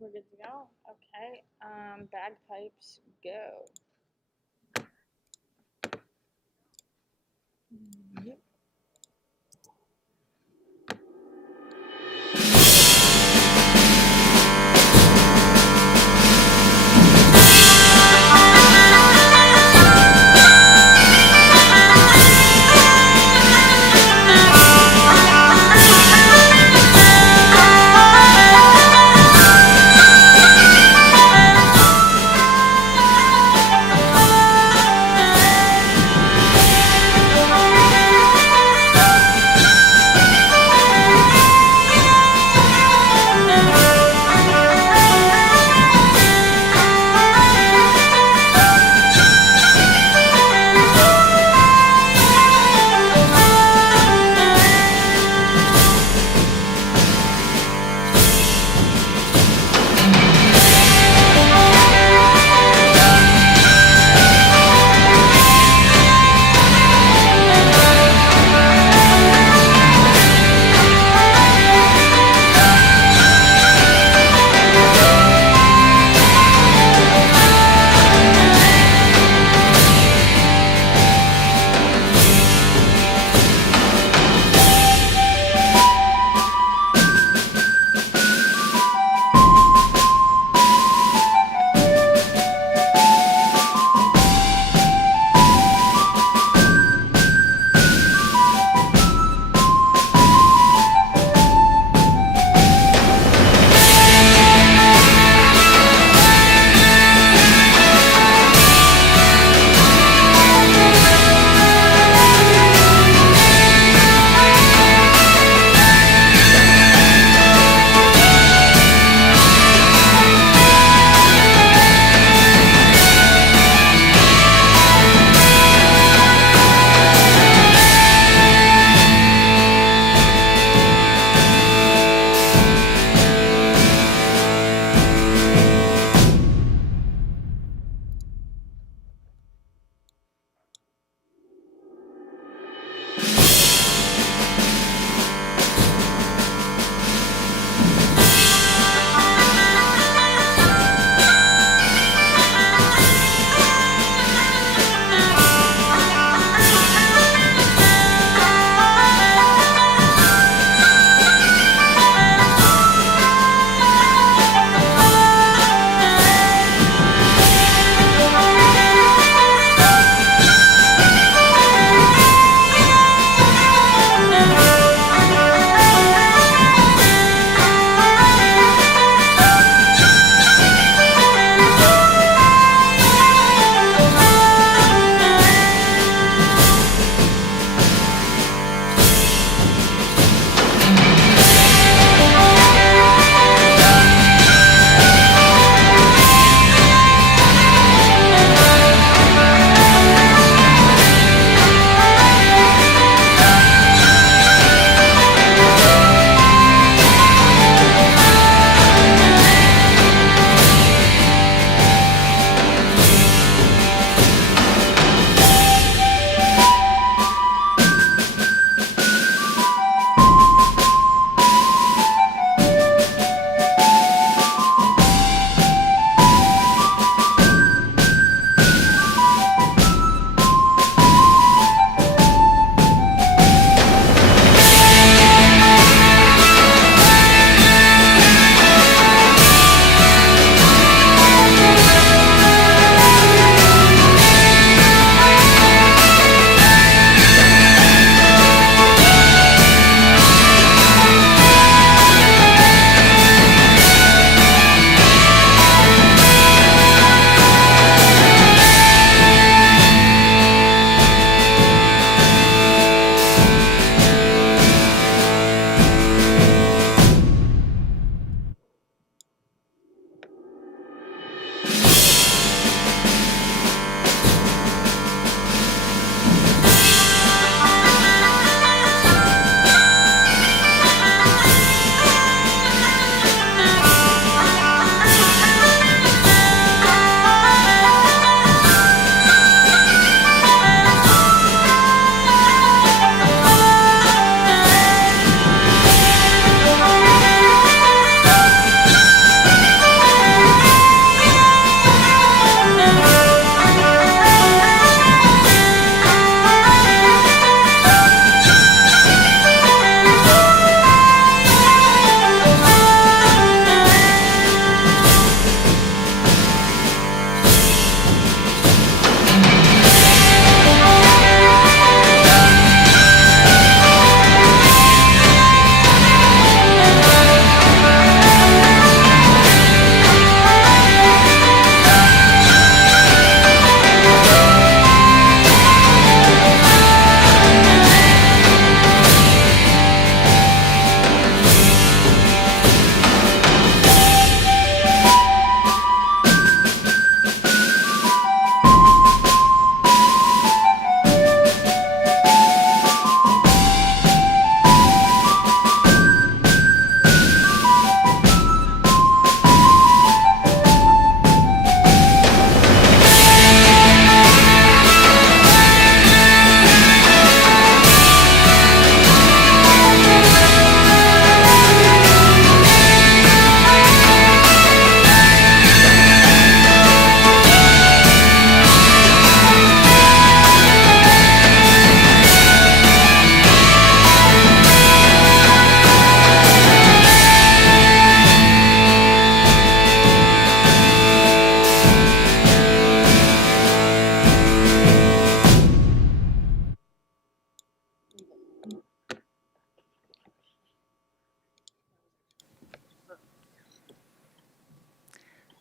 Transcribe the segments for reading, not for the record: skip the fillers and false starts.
We're good to go. Okay. Bagpipes, go. Yep.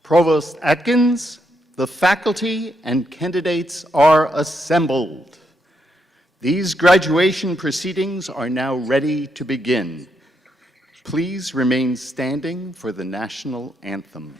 Provost Atkins, the faculty and candidates are assembled. These graduation proceedings are now ready to begin. Please remain standing for the national anthem.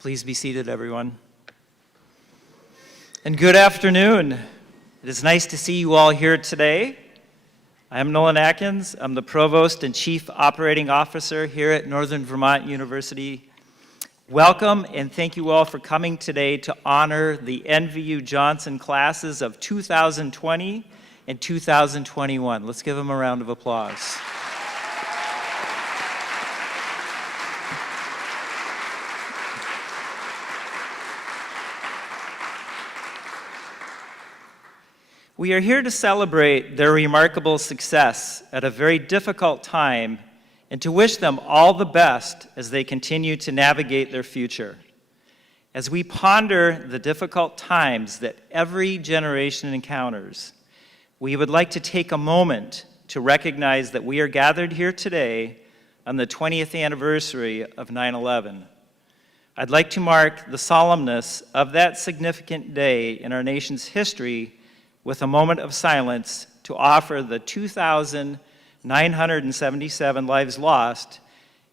Please be seated, everyone. And good afternoon. It is nice to see you all here today. I am Nolan Atkins. I'm the Provost and Chief Operating Officer here at Northern Vermont University. Welcome and thank you all for coming today to honor the NVU Johnson classes of 2020 and 2021. Let's give them a round of applause. We are here to celebrate their remarkable success at a very difficult time and to wish them all the best as they continue to navigate their future. As we ponder the difficult times that every generation encounters, we would like to take a moment to recognize that we are gathered here today on the 20th anniversary of 9/11. I'd like to mark the solemnness of that significant day in our nation's history with a moment of silence to offer the 2,977 lives lost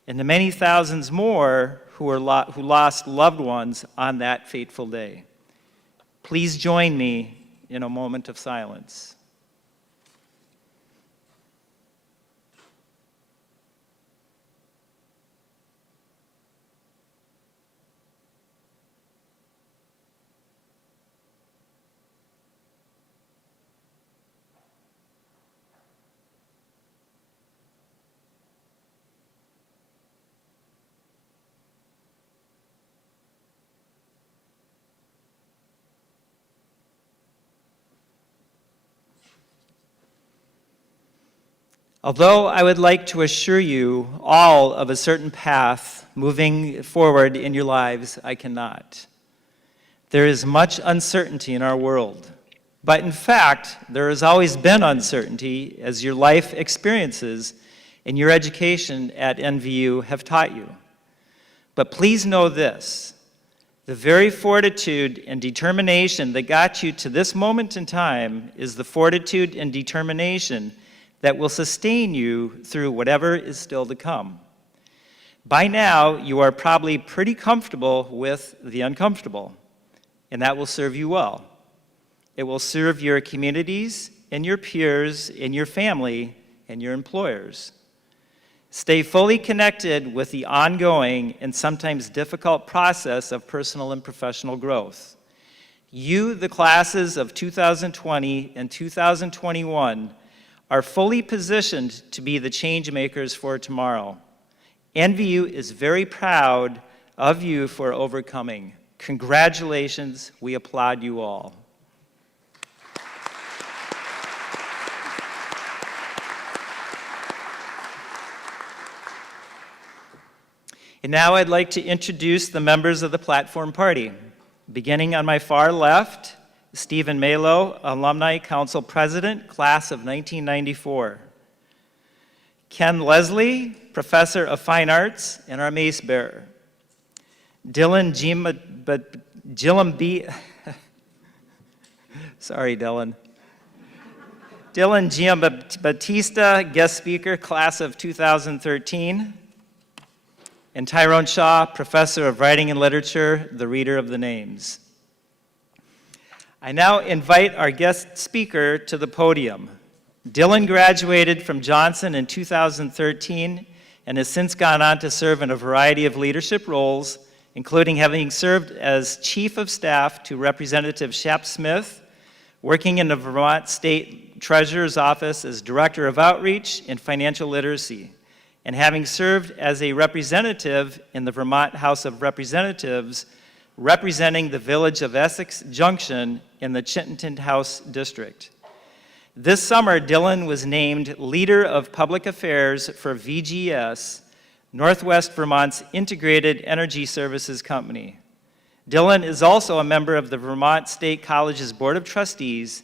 and the many thousands more who lost loved ones on that fateful day. Please join me in a moment of silence. Although I would like to assure you all of a certain path moving forward in your lives, I cannot. There is much uncertainty in our world. But in fact, there has always been uncertainty as your life experiences and your education at NVU have taught you. But please know this, the very fortitude and determination that got you to this moment in time is the fortitude and determination that will sustain you through whatever is still to come. By now, you are probably pretty comfortable with the uncomfortable, and that will serve you well. It will serve your communities and your peers and your family and your employers. Stay fully connected with the ongoing and sometimes difficult process of personal and professional growth. You, the classes of 2020 and 2021, are fully positioned to be the change makers for tomorrow. NVU is very proud of you for overcoming. Congratulations, we applaud you all. And now I'd like to introduce the members of the platform party. Beginning on my far left, Stephen Malo, Alumni Council President, Class of 1994. Ken Leslie, Professor of Fine Arts and our Mace Bearer. Dylan sorry, Dylan. Dylan Giambattista, Guest Speaker, Class of 2013. And Tyrone Shaw, Professor of Writing and Literature, the reader of the names. I now invite our guest speaker to the podium. Dylan graduated from Johnson in 2013 and has since gone on to serve in a variety of leadership roles, including having served as Chief of Staff to Representative Shap Smith, working in the Vermont State Treasurer's Office as Director of Outreach and Financial Literacy, and having served as a representative in the Vermont House of Representatives, representing the village of Essex Junction in the Chittenden House District. This summer, Dylan was named Leader of Public Affairs for VGS, Northwest Vermont's Integrated Energy Services Company. Dylan is also a member of the Vermont State College's Board of Trustees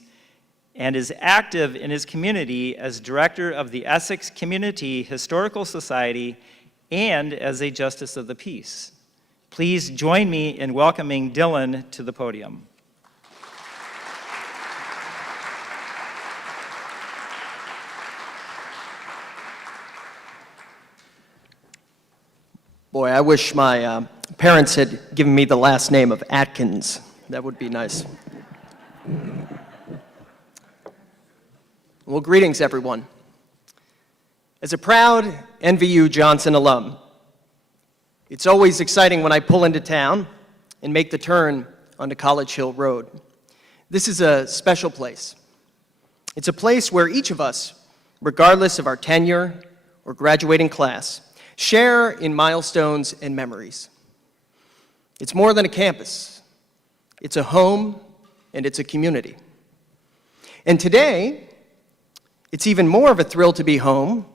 and is active in his community as director of the Essex Community Historical Society and as a Justice of the Peace. Please join me in welcoming Dylan to the podium. Boy, I wish my parents had given me the last name of Atkins. That would be nice. Well, greetings, everyone. As a proud NVU Johnson alum, it's always exciting when I pull into town and make the turn onto College Hill Road. This is a special place. It's a place where each of us, regardless of our tenure or graduating class, share in milestones and memories. It's more than a campus. It's a home and it's a community. And today, it's even more of a thrill to be home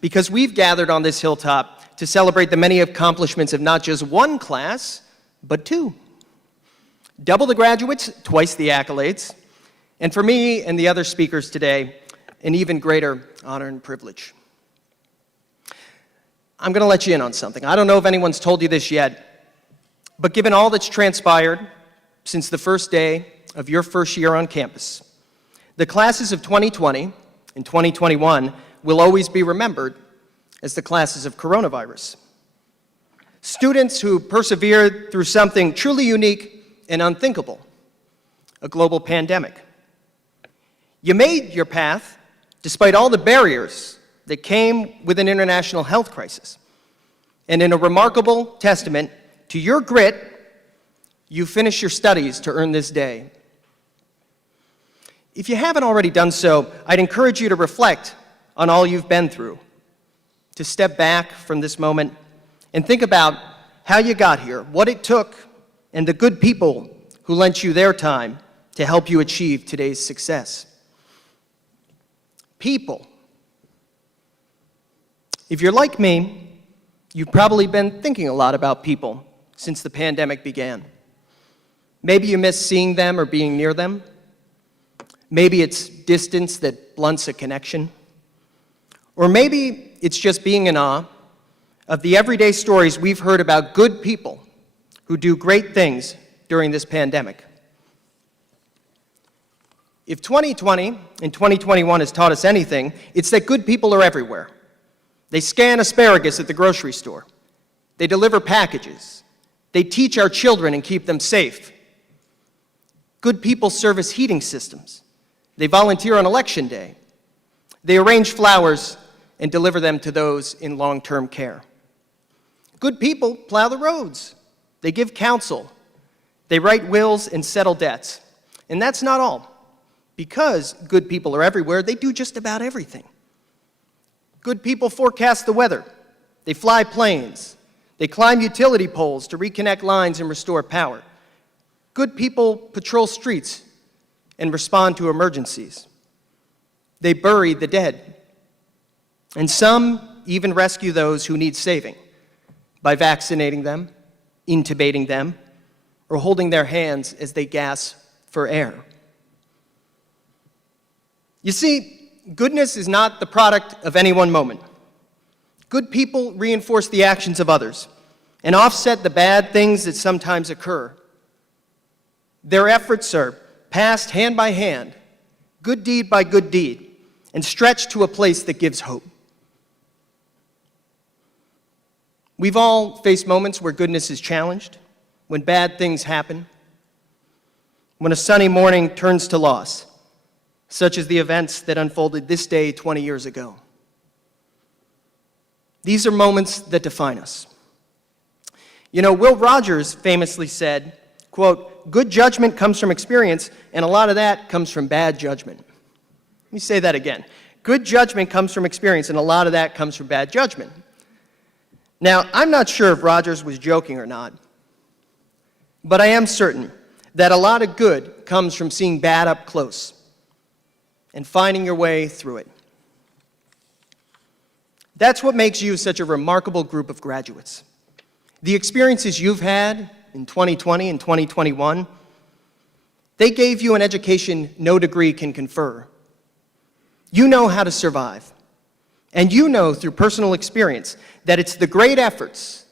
because we've gathered on this hilltop to celebrate the many accomplishments of not just one class, but two. Double the graduates, twice the accolades, and for me and the other speakers today, an even greater honor and privilege. I'm going to let you in on something. I don't know if anyone's told you this yet, but given all that's transpired since the first day of your first year on campus, the classes of 2020 and 2021 will always be remembered as the classes of coronavirus. Students who persevered through something truly unique and unthinkable, a global pandemic. You made your path despite all the barriers that came with an international health crisis. And in a remarkable testament to your grit, you finished your studies to earn this day. If you haven't already done so, I'd encourage you to reflect on all you've been through, to step back from this moment and think about how you got here, what it took, and the good people who lent you their time to help you achieve today's success. People. If you're like me, you've probably been thinking a lot about people since the pandemic began. Maybe you miss seeing them or being near them. Maybe it's distance that blunts a connection. Or maybe it's just being in awe of the everyday stories we've heard about good people who do great things during this pandemic. If 2020 and 2021 has taught us anything, it's that good people are everywhere. They scan asparagus at the grocery store. They deliver packages. They teach our children and keep them safe. Good people service heating systems. They volunteer on election day. They arrange flowers and deliver them to those in long-term care. Good people plow the roads. They give counsel. They write wills and settle debts. And that's not all. Because good people are everywhere, they do just about everything. Good people forecast the weather. They fly planes. They climb utility poles to reconnect lines and restore power. Good people patrol streets and respond to emergencies. They bury the dead. And some even rescue those who need saving. by vaccinating them, intubating them, or holding their hands as they gasp for air. You see, goodness is not the product of any one moment. Good people reinforce the actions of others and offset the bad things that sometimes occur. Their efforts are passed hand by hand, good deed by good deed, and stretched to a place that gives hope. We've all faced moments where goodness is challenged, when bad things happen, when a sunny morning turns to loss, such as the events that unfolded this day 20 years ago. These are moments that define us. You know, Will Rogers famously said, quote, "Good judgment comes from experience, and a lot of that comes from bad judgment." Let me say that again. Good judgment comes from experience, and a lot of that comes from bad judgment. Now, I'm not sure if Rogers was joking or not, but I am certain that a lot of good comes from seeing bad up close and finding your way through it. That's what makes you such a remarkable group of graduates. The experiences you've had in 2020 and 2021, they gave you an education no degree can confer. You know how to survive. And you know through personal experience that it's the great efforts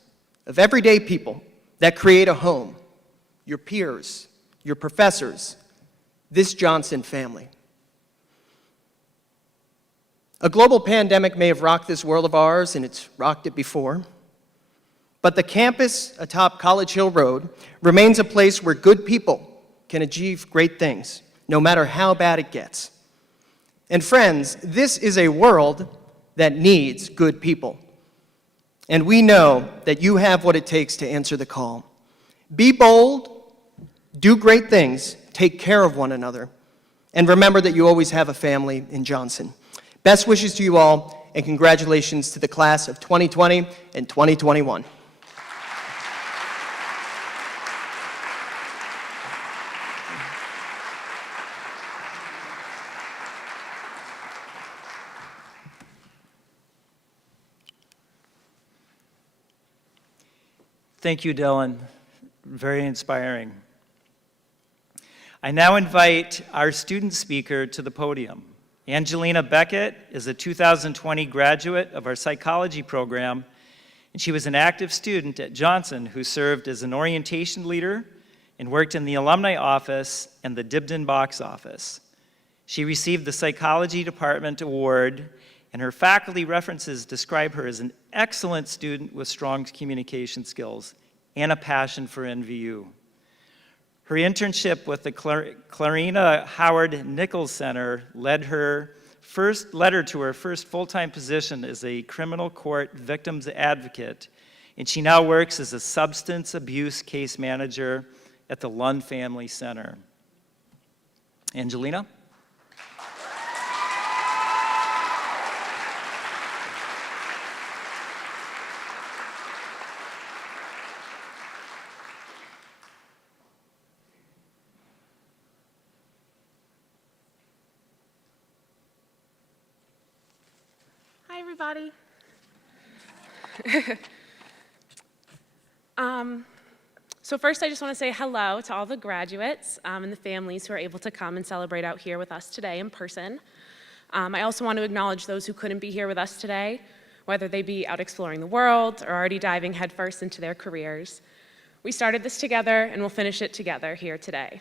of everyday people that create a home, your peers, your professors, this Johnson family. A global pandemic may have rocked this world of ours, and it's rocked it before, but the campus atop College Hill Road remains a place where good people can achieve great things, no matter how bad it gets. And friends, this is a world that needs good people. And we know that you have what it takes to answer the call. Be bold, do great things, take care of one another, and remember that you always have a family in Johnson. Best wishes to you all, and congratulations to the class of 2020 and 2021. Thank you, Dylan. Very inspiring. I now invite our student speaker to the podium. Angelina Beckett is a 2020 graduate of our psychology program, and she was an active student at Johnson who served as an orientation leader and worked in the alumni office and the Dibden box office. She received the Psychology Department Award, and her faculty references describe her as an excellent student with strong communication skills and a passion for NVU. Her internship with the Clarina Howard Nichols Center led her to her first full-time position as a criminal court victims advocate, and she now works as a substance abuse case manager at the Lund Family Center. Angelina? Hi, everybody. So first, I just want to say hello to all the graduates and the families who are able to come and celebrate out here with us today in person. I also want to acknowledge those who couldn't be here with us today, whether they be out exploring the world or already diving headfirst into their careers. We started this together, and we'll finish it together here today.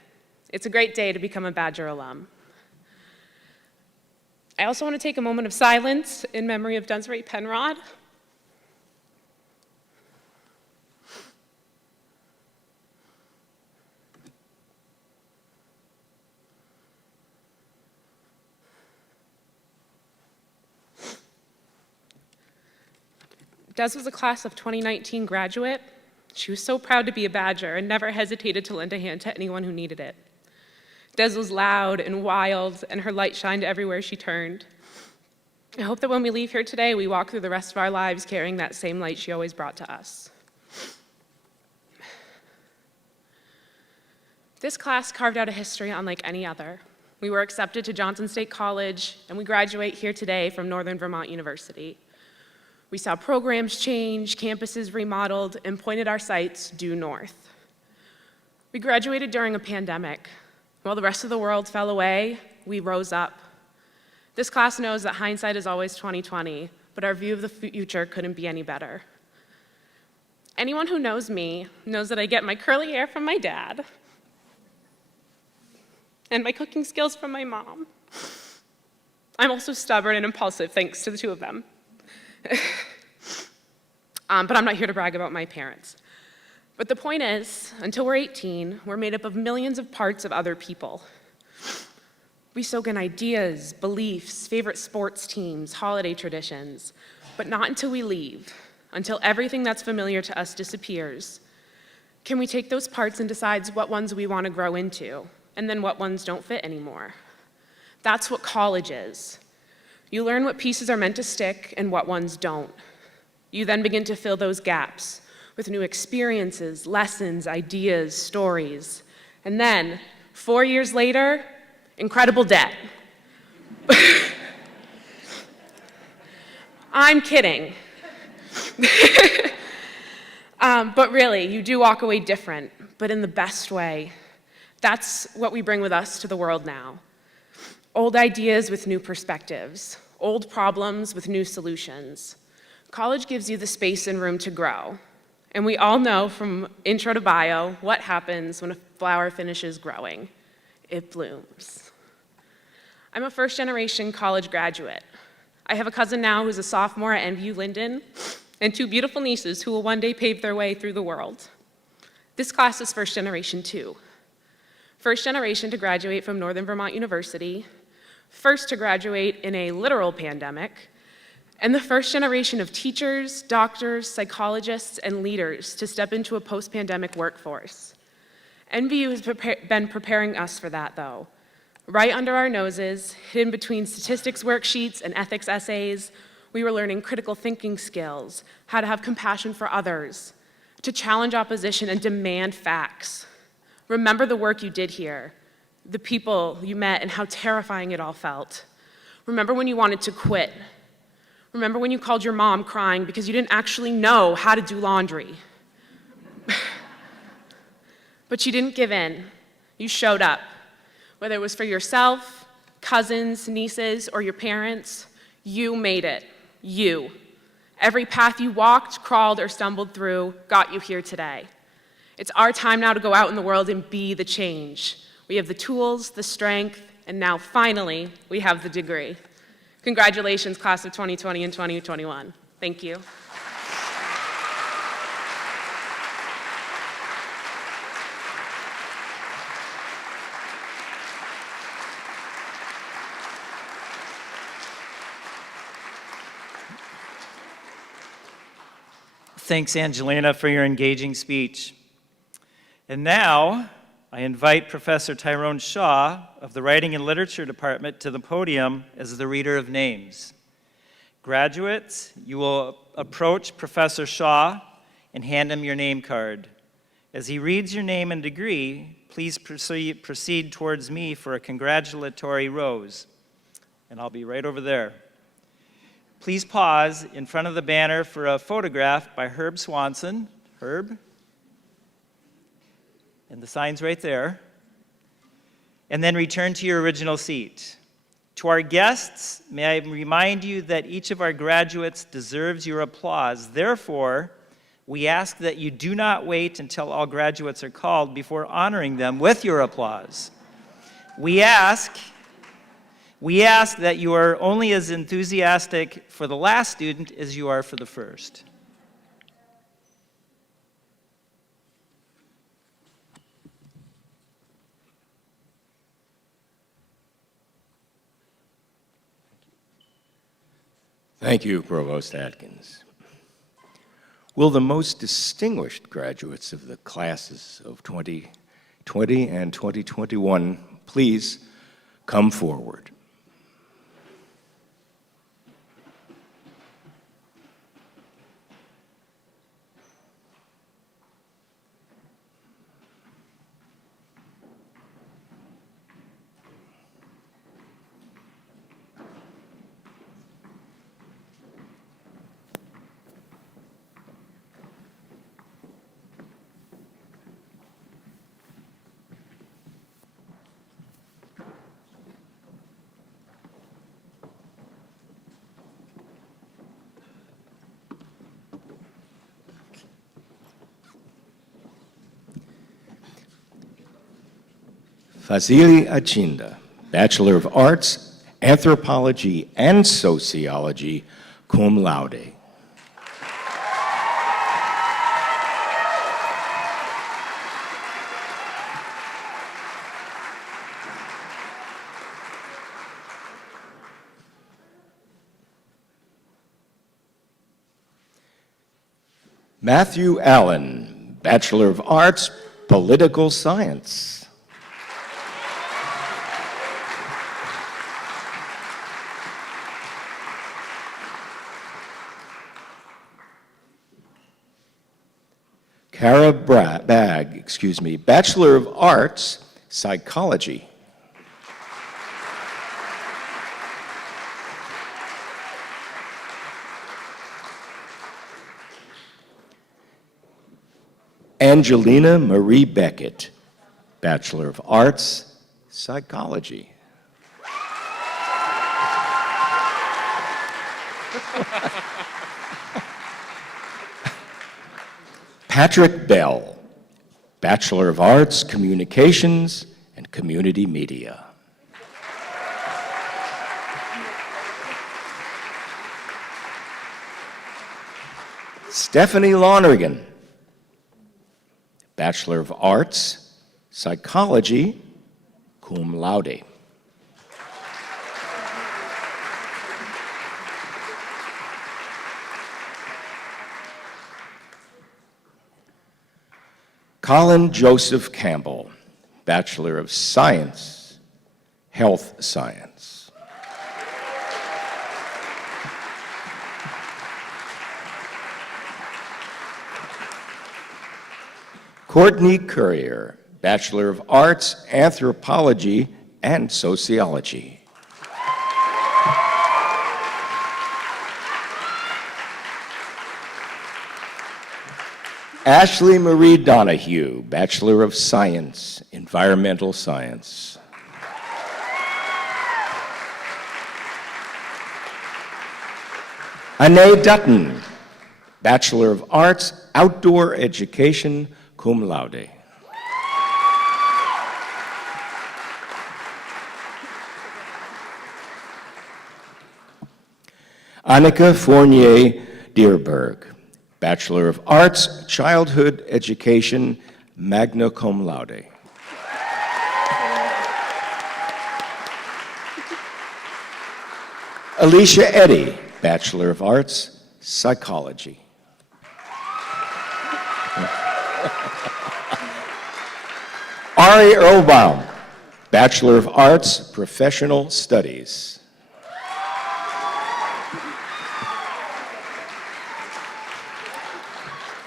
It's a great day to become a Badger alum. I also want to take a moment of silence in memory of Desiree Penrod. Des was a class of 2019 graduate. She was so proud to be a Badger and never hesitated to lend a hand to anyone who needed it. Des was loud and wild, and her light shined everywhere she turned. I hope that when we leave here today, we walk through the rest of our lives carrying that same light she always brought to us. This class carved out a history unlike any other. We were accepted to Johnson State College, and we graduate here today from Northern Vermont University. We saw programs change, campuses remodeled, and pointed our sights due north. We graduated during a pandemic. While the rest of the world fell away, we rose up. This class knows that hindsight is always 20/20, but our view of the future couldn't be any better. Anyone who knows me knows that I get my curly hair from my dad and my cooking skills from my mom. I'm also stubborn and impulsive, thanks to the two of them. But I'm not here to brag about my parents. But the point is, until we're 18, we're made up of millions of parts of other people. We soak in ideas, beliefs, favorite sports teams, holiday traditions, but not until we leave, until everything that's familiar to us disappears. Can we take those parts and decide what ones we want to grow into, and then what ones don't fit anymore? That's what college is. You learn what pieces are meant to stick and what ones don't. You then begin to fill those gaps with new experiences, lessons, ideas, stories. And then, 4 years later, incredible debt. I'm kidding. But really, you do walk away different, but in the best way. That's what we bring with us to the world now. Old ideas with new perspectives, old problems with new solutions. College gives you the space and room to grow. And we all know from intro to bio what happens when a flower finishes growing. It blooms. I'm a first-generation college graduate. I have a cousin now who's a sophomore at NVU Linden, and two beautiful nieces who will one day pave their way through the world. This class is first generation too. First generation to graduate from Northern Vermont University, first to graduate in a literal pandemic, and the first generation of teachers, doctors, psychologists, and leaders to step into a post-pandemic workforce. NVU has been preparing us for that, though. Right under our noses, hidden between statistics worksheets and ethics essays, we were learning critical thinking skills, how to have compassion for others, to challenge opposition and demand facts. Remember the work you did here, the people you met and how terrifying it all felt. Remember when you wanted to quit. Remember when you called your mom crying because you didn't actually know how to do laundry. But you didn't give in. You showed up. Whether it was for yourself, cousins, nieces, or your parents, you made it. You. Every path you walked, crawled, or stumbled through got you here today. It's our time now to go out in the world and be the change. We have the tools, the strength, and now finally, we have the degree. Congratulations, class of 2020 and 2021. Thank you. Thanks, Angelina, for your engaging speech. And now, I invite Professor Tyrone Shaw of the Writing and Literature Department to the podium as the reader of names. Graduates, you will approach Professor Shaw and hand him your name card. As he reads your name and degree, please proceed towards me for a congratulatory rose. And I'll be right over there. Please pause in front of the banner for a photograph by Herb Swanson. Herb? And the sign's right there. And then return to your original seat. To our guests, may I remind you that each of our graduates deserves your applause. Therefore, we ask that you do not wait until all graduates are called before honoring them with your applause. We ask that you are only as enthusiastic for the last student as you are for the first. Thank you, Provost Atkins. Will the most distinguished graduates of the classes of 2020 and 2021 please come forward? Fazili Achinda, Bachelor of Arts, Anthropology and Sociology, cum laude. Matthew Allen, Bachelor of Arts, Political Science. Kara Bagg, Bachelor of Arts, Psychology. Angelina Marie Beckett, Bachelor of Arts, Psychology. Patrick Bell, Bachelor of Arts, Communications and Community Media. Stephanie Lonergan, Bachelor of Arts, Psychology, cum laude. Colin Joseph Campbell, Bachelor of Science, Health Science. Courtney Currier, Bachelor of Arts, Anthropology and Sociology. Ashley Marie Donahue, Bachelor of Science, Environmental Science. Anae Dutton, Bachelor of Arts, Outdoor Education, cum laude. Annika Fournier Dierberg, Bachelor of Arts, Childhood Education, magna cum laude. Alicia Eddy, Bachelor of Arts, Psychology. Ari Earlbaum, Bachelor of Arts, Professional Studies.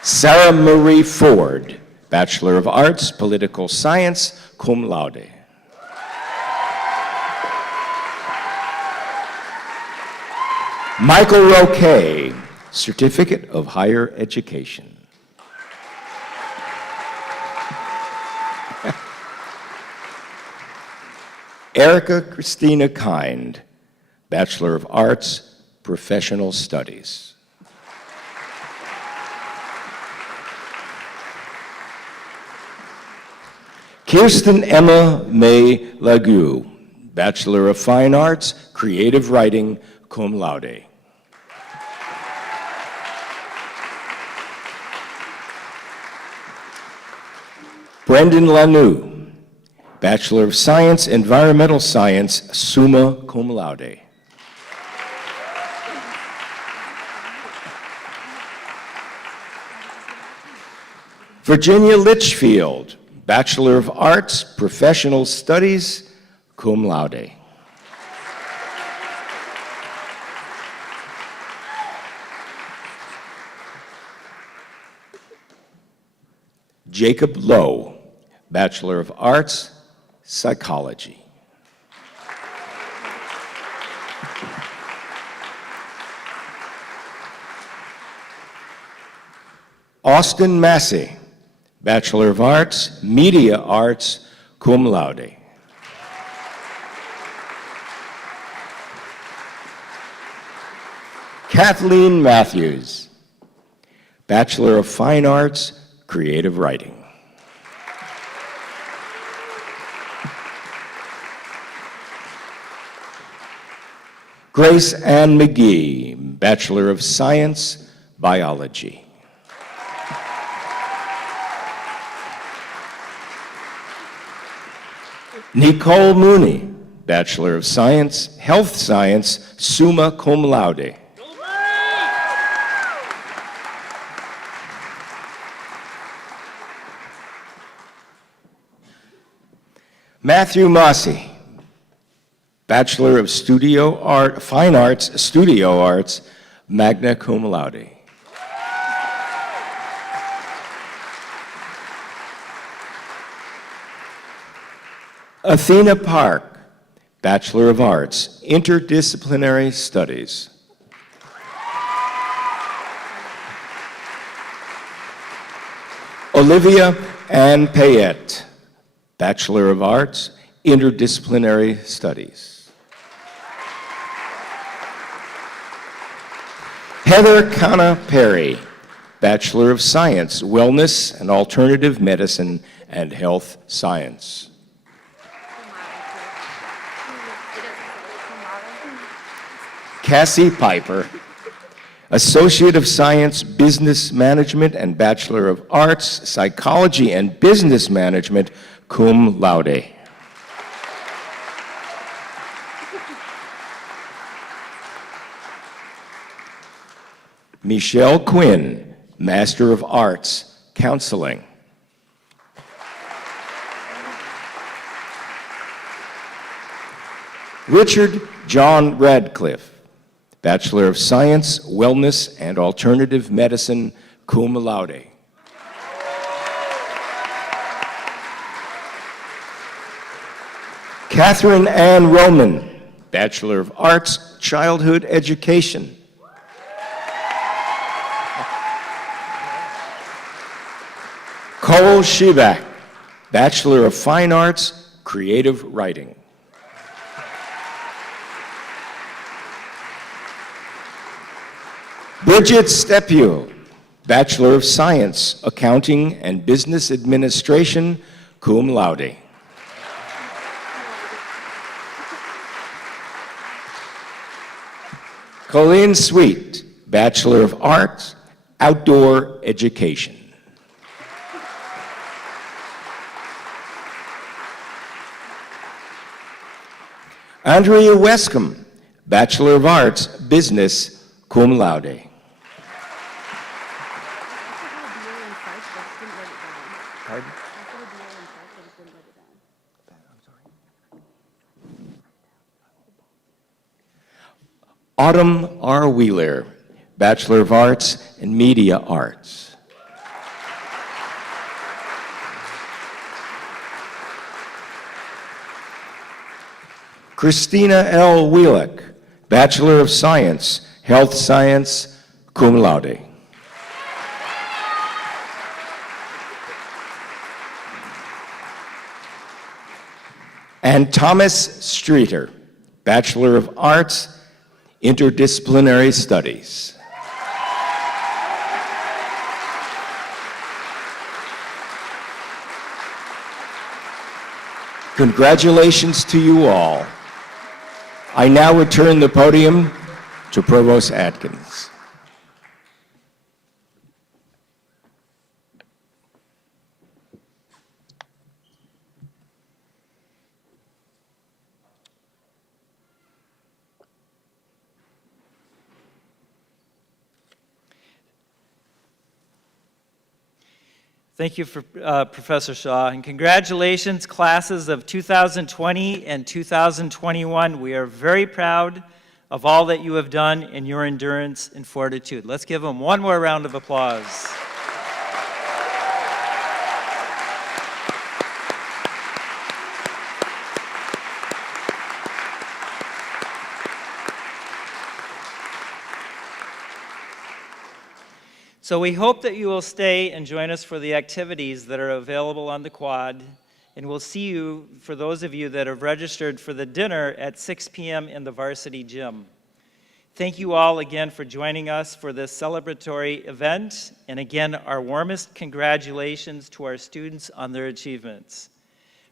Sarah Marie Ford, Bachelor of Arts, Political Science, cum laude. Michael Roquet, Certificate of Higher Education. Erica Christina Kind, Bachelor of Arts, Professional Studies. Kirsten Emma May Lagu, Bachelor of Fine Arts, Creative Writing, cum laude. Brendan Lanoux, Bachelor of Science, Environmental Science, summa cum laude. Virginia Litchfield, Bachelor of Arts, Professional Studies, cum laude. Jacob Lowe, Bachelor of Arts, Psychology. Austin Massey, Bachelor of Arts, Media Arts, cum laude. Kathleen Matthews, Bachelor of Fine Arts, Creative Writing. Grace Ann McGee, Bachelor of Science, Biology. Nicole Mooney, Bachelor of Science, Health Science, summa cum laude. Matthew Mossy, Bachelor of Fine Arts, Studio Arts, magna cum laude. Athena Park, Bachelor of Arts, Interdisciplinary Studies. Olivia Ann Payette, Bachelor of Arts, Interdisciplinary Studies. Heather Kana Perry, Bachelor of Science, Wellness and Alternative Medicine and Health Science. Cassie Piper, Associate of Science, Business Management and Bachelor of Arts, Psychology and Business Management, cum laude. Michelle Quinn, Master of Arts, Counseling. Richard John Radcliffe, Bachelor of Science, Wellness and Alternative Medicine, cum laude. Catherine Ann Roman, Bachelor of Arts, Childhood Education. Cole Shibak, Bachelor of Fine Arts, Creative Writing. Bridget Stepue, Bachelor of Science, Accounting and Business Administration, cum laude. Colleen Sweet, Bachelor of Arts, Outdoor Education. Andrea Wescombe, Bachelor of Arts, Business, cum laude. Pardon? Autumn R. Wheeler, Bachelor of Arts in Media Arts. Christina L. Wheelock, Bachelor of Science, Health Science, cum laude. And Thomas Streeter, Bachelor of Arts, Interdisciplinary Studies. Congratulations to you all. I now return the podium to Provost Atkins. Thank you, Professor Shaw, and congratulations, classes of 2020 and 2021. We are very proud of all that you have done and your endurance and fortitude. Let's give them one more round of applause. So we hope that you will stay and join us for the activities that are available on the quad, and we'll see you, for those of you that have registered, for the dinner at 6 p.m. in the varsity gym. Thank you all again for joining us for this celebratory event, and again, our warmest congratulations to our students on their achievements.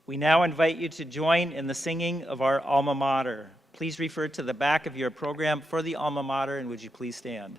We now invite you to join in the singing of our alma mater. Please refer to the back of your program for the alma mater, and would you please stand?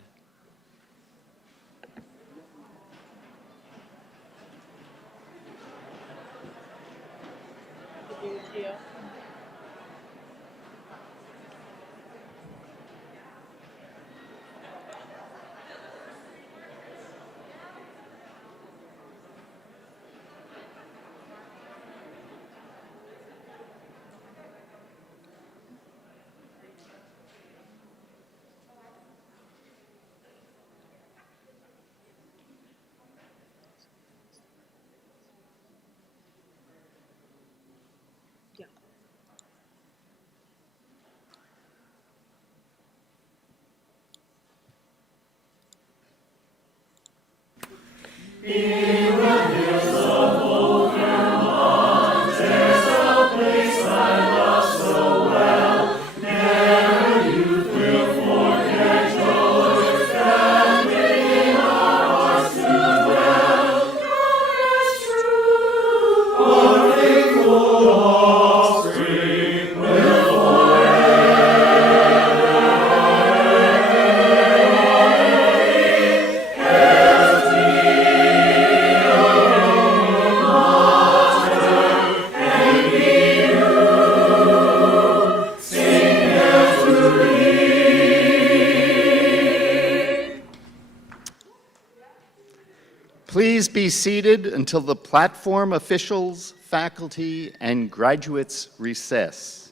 Please be seated until the platform officials, faculty, and graduates recess.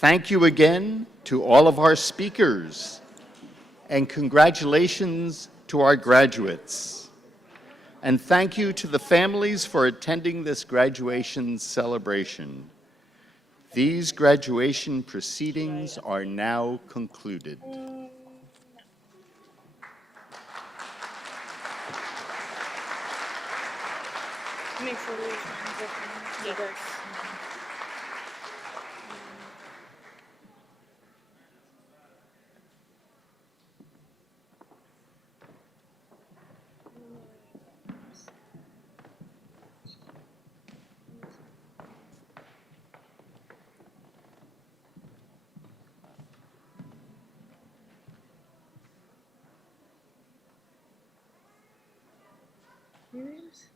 Thank you again to all of our speakers, and congratulations to our graduates. And thank you to the families for attending this graduation celebration. These graduation proceedings are now concluded. Make sure we transition to this. Your names?